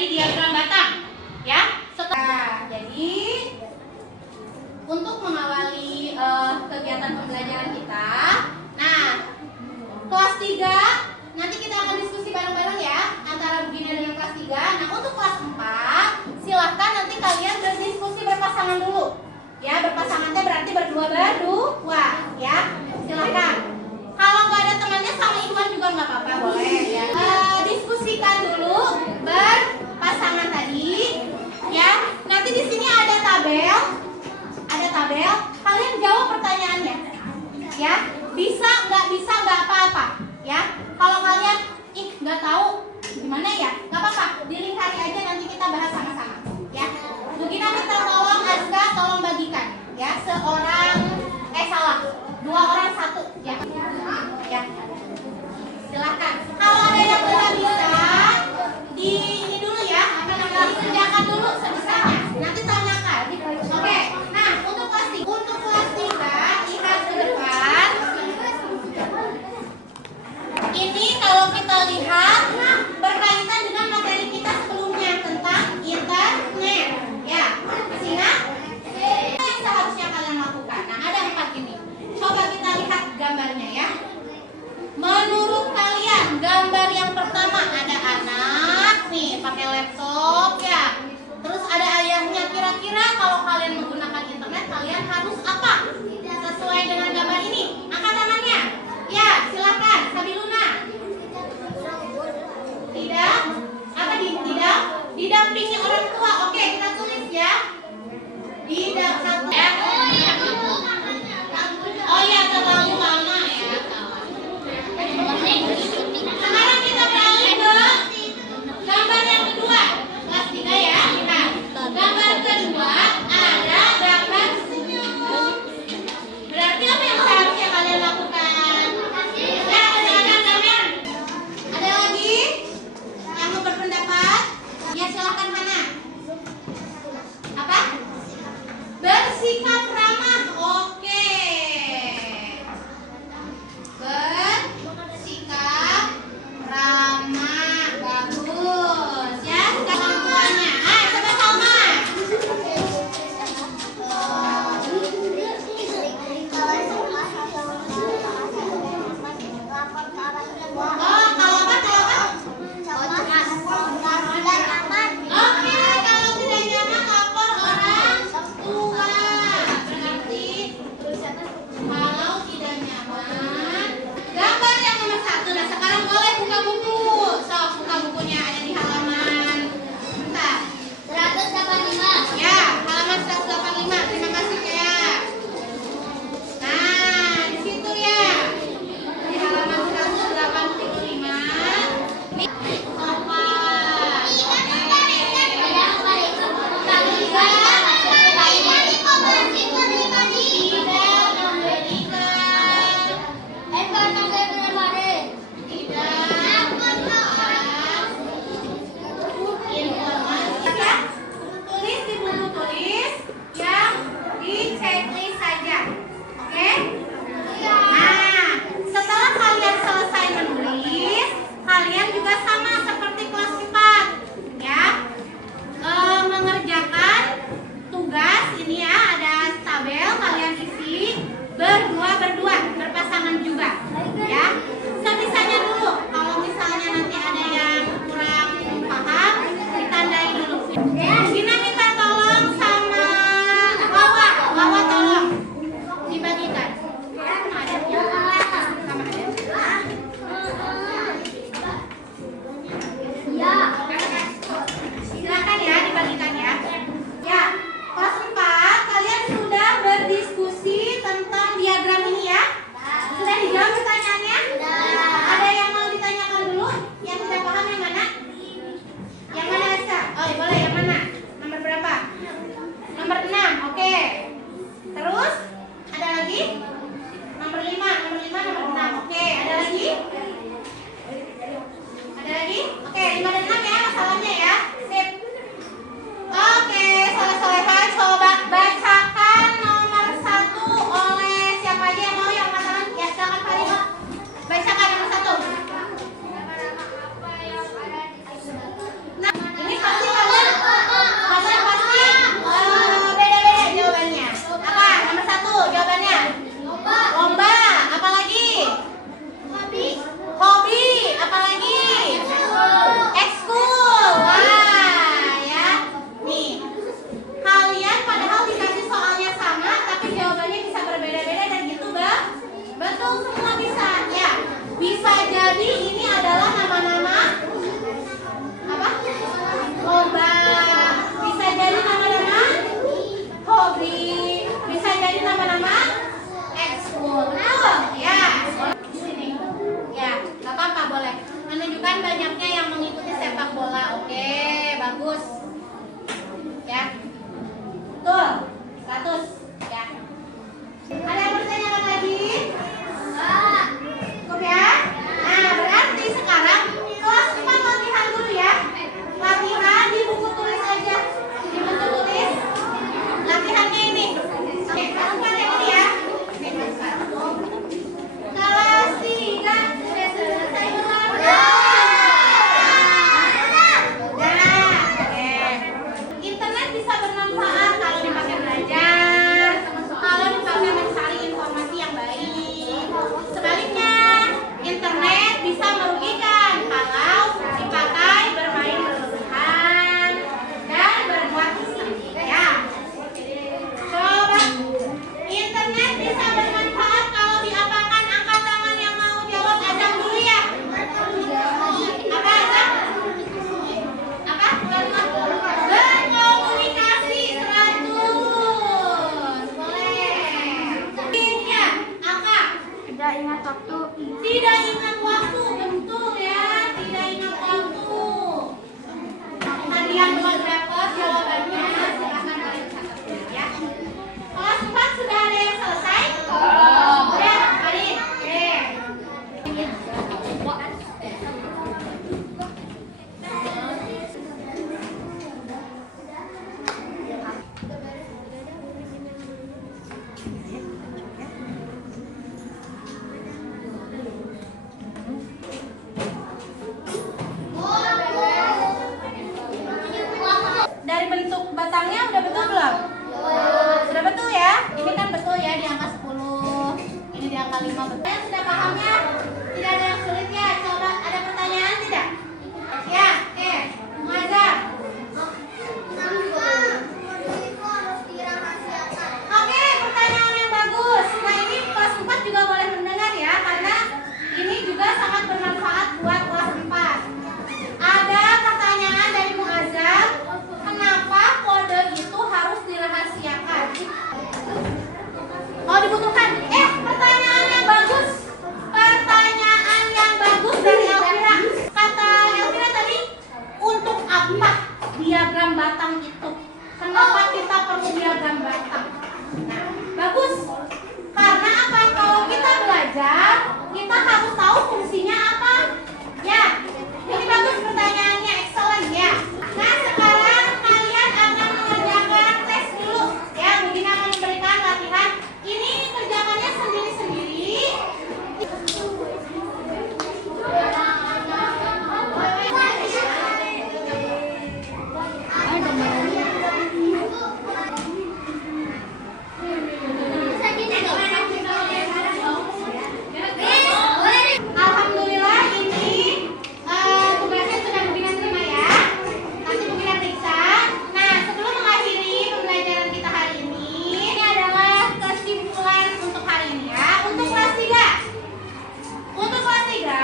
dari diagram batang. Ya, jadi untuk mengawali kegiatan pembelajaran kita, nah kelas 3 nanti kita akan diskusi bareng-bareng ya antara Bu Gina dengan kelas 3. Nah untuk kelas 4 silahkan nanti kalian berdiskusi berpasangan dulu. Ya, berpasangan teh berarti berdua ya. Silahkan. Kalau nggak ada temannya sama Iwan juga nggak apa-apa, boleh ya. Diskusikan dulu berpasangan tadi ya. Nanti di sini ada tabel. Kalian jawab pertanyaannya ya. Bisa nggak apa-apa ya. Kalau kalian nggak tahu gimana ya, nggak apa-apa, dilingkari aja, nanti kita bahas sama-sama ya. Mungkin minta tolong Azka, tolong bagikan ya, dua orang satu ya. Silahkan. Kalau ada yang nggak bisa, ini dulu ya, kerjakan dulu sebisanya. Nanti tanyakan. Oke. Nah, untuk kelas 3 lihat ke depan. Ini kalau kita lihat berkaitan dengan materi kita sebelumnya tentang internet. Ya, masih ingat? Apa yang seharusnya kalian lakukan? Nah, ada 4 ini. Coba kita lihat gambarnya ya. Menurut kalian, gambar yang pertama ada anak nih pakai laptop ya. Terus ada ayahnya. Kira-kira kalau kalian menggunakan internet, kalian harus apa? Sesuai dengan gambar ini. Angkat tangannya. Ya, silakan. Sabiluna. Tidak. Apa tidak? Didampingi orang tua. Oke, kita tulis ya. Oh ya, terlalu lama ya. Sekarang kita beralih ke gambar yang kedua. Kelas 3 ya. Nah, gambar kedua ada gambar senyum. Berarti apa yang seharusnya kalian lakukan? Ya, silakan kalian. Ada lagi yang mau berpendapat? Ya, silakan Hana. Apa? Bersikap ramah. Oke. Bersikap bagus. Ya. Betul. 100. Ya. Ada yang bertanyakan lagi? Cukup ya? Nah, berarti sekarang kelas 4 latihan dulu ya. Latihan di buku tulis aja. Di buku tulis. Latihannya ini. Oke, kelas 4 yang ini ya. Kelas 3 sudah selesai belum? Internet bisa bermanfaat kalau dipakai belajar, kalau dipakai mencari informasi yang baik. Sebaliknya, internet bisa merugikan kalau dipakai bermain berlebihan dan berbuat iseng. Ya. Coba, internet bisa bermanfaat kalau diapakan? Angkat tangan yang mau jawab. Adam dulu ya. Apa Adam? Apa? Berkomunikasi 100. Boleh. Ya, angka. Tidak ingat waktu. Tidak ingat waktu, betul ya. Tidak ingat waktu. Tadi yang belum dapat jawabannya, silahkan kalian catat ya. Kelas 4 sudah ada yang selesai? Udah, tadi. Oke. Dari bentuk batangnya udah betul belum? Sudah betul ya? Ini kan betul ya di angka 10. Ini di angka 5 betul. Yang sudah pahamnya? Tidak ada yang sulit ya? Coba ada pertanyaan tidak? Ya, oke. Muazzam. Oke, pertanyaan yang bagus. Nah, ini kelas 4 juga boleh mendengar ya, karena ini juga sangat bermanfaat buat kelas 4. Ada pertanyaan dari Muazzam, kenapa kode itu harus dirahasiakan? Oh, dibutuhkan. Pertanyaan yang bagus. Pertanyaan yang bagus dari Elvira. Kata Elvira tadi, untuk apa diagram batang itu? Kenapa kita perlu diagram batang? Nah, bagus. Karena apa? Kalau kita belajar, kita harus tahu fungsinya apa. Ya, ini bagus pertanyaannya, excellent ya. Nah, sekarang kalian akan mengerjakan tes dulu. Ya, begini akan memberikan latihan. Ini kerjakannya sendiri-sendiri. Alhamdulillah ini tugasnya sudah Mubina terima ya. Nanti Mubina periksa. Nah, sebelum mengakhiri pembelajaran kita hari ini adalah kesimpulan untuk hari ini ya. Untuk kelas 3. Untuk kelas 3,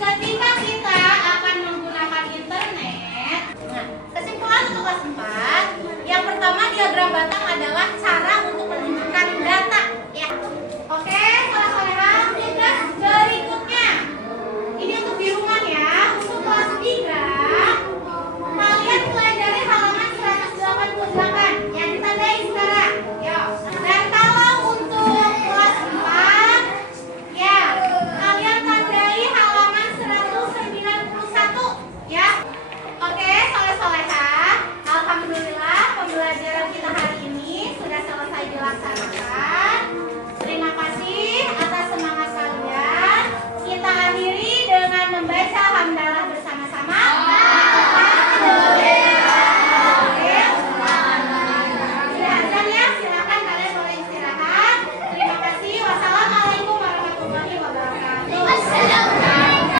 ketika kita akan menggunakan internet. Nah, kesimpulan untuk kelas 4. Yang pertama, diagram batang adalah cara untuk menunjukkan data ya. Oke, salah tugas berikutnya. Ini untuk di rumah ya. Untuk kelas 3, kalian pelajari halaman 188 yang ditandai sekarang. Yo. Dan kalau untuk kelas 4, ya, kalian tandai halaman 191 ya. Oke, soleh-solehah. Alhamdulillah pembelajaran kita hari ini sudah selesai dilaksanakan.